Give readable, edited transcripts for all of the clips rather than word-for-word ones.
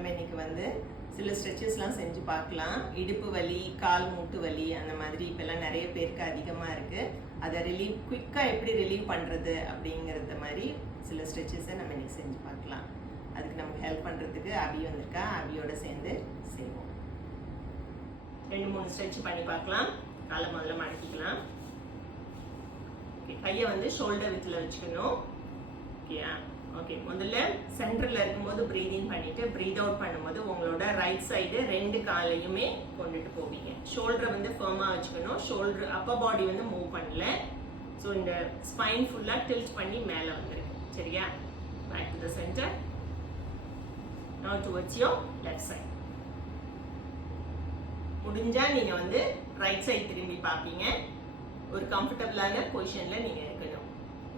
நம்ம இன்னைக்கு வந்து சில ஸ்ட்ரெச்சஸ்லாம் செஞ்சு பார்க்கலாம். இடுப்பு வலி, கால் மூட்டு வலி அந்த மாதிரி இப்போல்லாம் நிறைய பேருக்கு அதிகமாக இருக்குது. அதை குயிக்காக எப்படி ரிலீவ் பண்ணுறது அப்படிங்கிறத மாதிரி சில ஸ்ட்ரெச்சஸை நம்ம இன்னைக்கு செஞ்சு பார்க்கலாம். அதுக்கு நமக்கு ஹெல்ப் பண்ணுறதுக்கு அபி வந்திருக்கா. அபியோட சேர்ந்து செய்வோம். 2-3 ஸ்ட்ரெச் பண்ணி பார்க்கலாம். காலை முதல்ல மடக்கிக்கலாம். கையை வந்து ஷோல்டர் வித்தில் வச்சுக்கணும். ஓகே, முதல்ல சென்டரில் இருக்கும்போது ப்ரீத் இன் பண்ணிட்டு ப்ரீத் அவுட் பண்ணும்போது உங்களோட ரைட் சைடு 2 காலையுமே கொண்டுட்டு போவீங்க. ஷோல்டரை வந்து ஃபர்மாக வச்சுக்கணும். ஷோல்டர் அப்பர் பாடி வந்து மூவ் பண்ணல. ஸோ இந்த ஸ்பைன் ஃபுல்லாக டில்ட் பண்ணி மேலே வந்துருக்கு. சரியா? Back to the centre. Now towards your left side. முடிஞ்சா நீங்க வந்து ரைட் சைடு திரும்பி பார்ப்பீங்க. ஒரு கம்ஃபர்டபுளான பொசிஷன்ல நீங்க இருக்கணும்.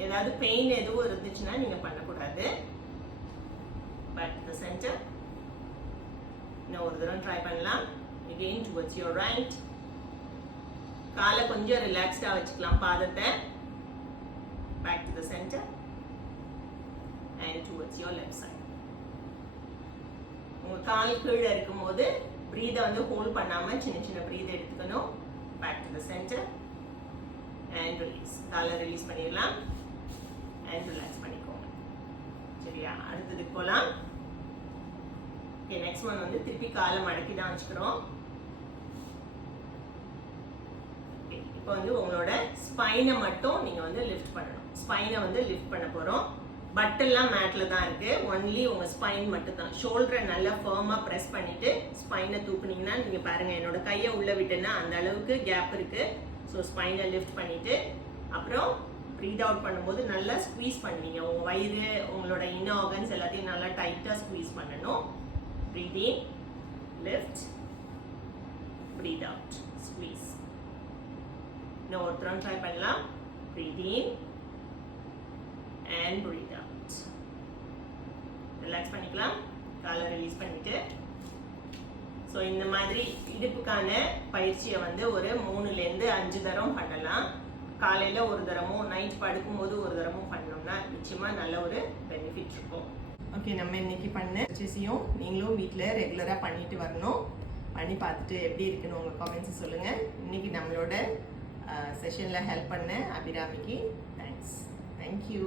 ஏதாவது பெயின் எதுவும் இருந்துச்சுன்னா நீங்க பண்ணக்கூடாது. Back to the centre. இன்னும் ஒரு தடவை ட்ரை பண்ணலாம். again towards your right. காலை கொஞ்சம் ரிலாக்ஸ்டா வச்சுக்கலாம் பாதத்தை. Back to the centre and towards your left side. உங்க கால் கீழே இருக்கும்போது பிரீதை வந்து ஹோல்ட் பண்ணாம சின்ன சின்ன பிரீத் எடுத்துக்கணும். Back to the centre and release. காலை ரிலீஸ் பண்ணிடலாம் அண்ட் ரிலாக்ஸ் பண்ணிக்கோங்க. சரியா? அடுத்ததுக்கு போகலாம். ஓகே, நெக்ஸ்ட் ஒன் வந்து திருப்பி காலை மடக்கி தான் வச்சுக்கிறோம். இப்போ வந்து உங்களோட ஸ்பைனை மட்டும் நீங்க வந்து லிஃப்ட் பண்ணணும். ஸ்பைனை வந்து லிஃப்ட் பண்ண போறோம். பட்டெல்லாம் மேட்ல தான் இருக்கு. ஒன்லி உங்க ஸ்பைன் மட்டும் தான். ஷோல்டரை நல்லா ஃபர்மா பிரஸ் பண்ணிட்டு ஸ்பைனை தூக்குனீங்கன்னா நீங்க பாருங்க, என்னோட கையை உள்ள விட்டேன்னா அந்த அளவுக்கு கேப் இருக்கு. ஸோ ஸ்பைனை லிஃப்ட் பண்ணிட்டு அப்புறம் ப்ரீத் அவுட் பண்ணும்போது நல்லா ஸ்குவீஸ் பண்ணுவீங்க. உங்க வயிறு, உங்களோட இன்னர் ஆர்கன்ஸ் எல்லாத்தையும் நல்லா டைட்டா ஸ்குவீஸ் பண்ணணும். Breathe in, lift, breathe out, squeeze. இன்னும் ஒரு தடவை ட்ரை பண்ணலாம். Breathe in and breathe out. Relax பண்ணிக்கலாம். காலை ரிலீஸ் பண்ணிட்டு ஸோ இந்த மாதிரி இடுப்புக்கான பயிற்சியை வந்து ஒரு 3லேருந்து 5 தரம் பண்ணலாம். காலையில் ஒரு தரமும் நைட் படுக்கும்போது ஒரு தரமும் பண்ணோம்னா நிச்சயமா நல்ல ஒரு பெனிஃபிட் இருக்கும். ஓகே, நம்ம இன்னைக்கு பண்ண எக்ஸசைஸையும் நீங்களும் வீட்டில் ரெகுலராக பண்ணிட்டு வரணும். பண்ணி பார்த்துட்டு எப்படி இருக்குன்னு உங்கள் கமெண்ட்ஸ் சொல்லுங்கள். இன்னைக்கு நம்மளோட செஷனில் ஹெல்ப் பண்ண அபிராமிக்கு தேங்க்ஸ். Thank you.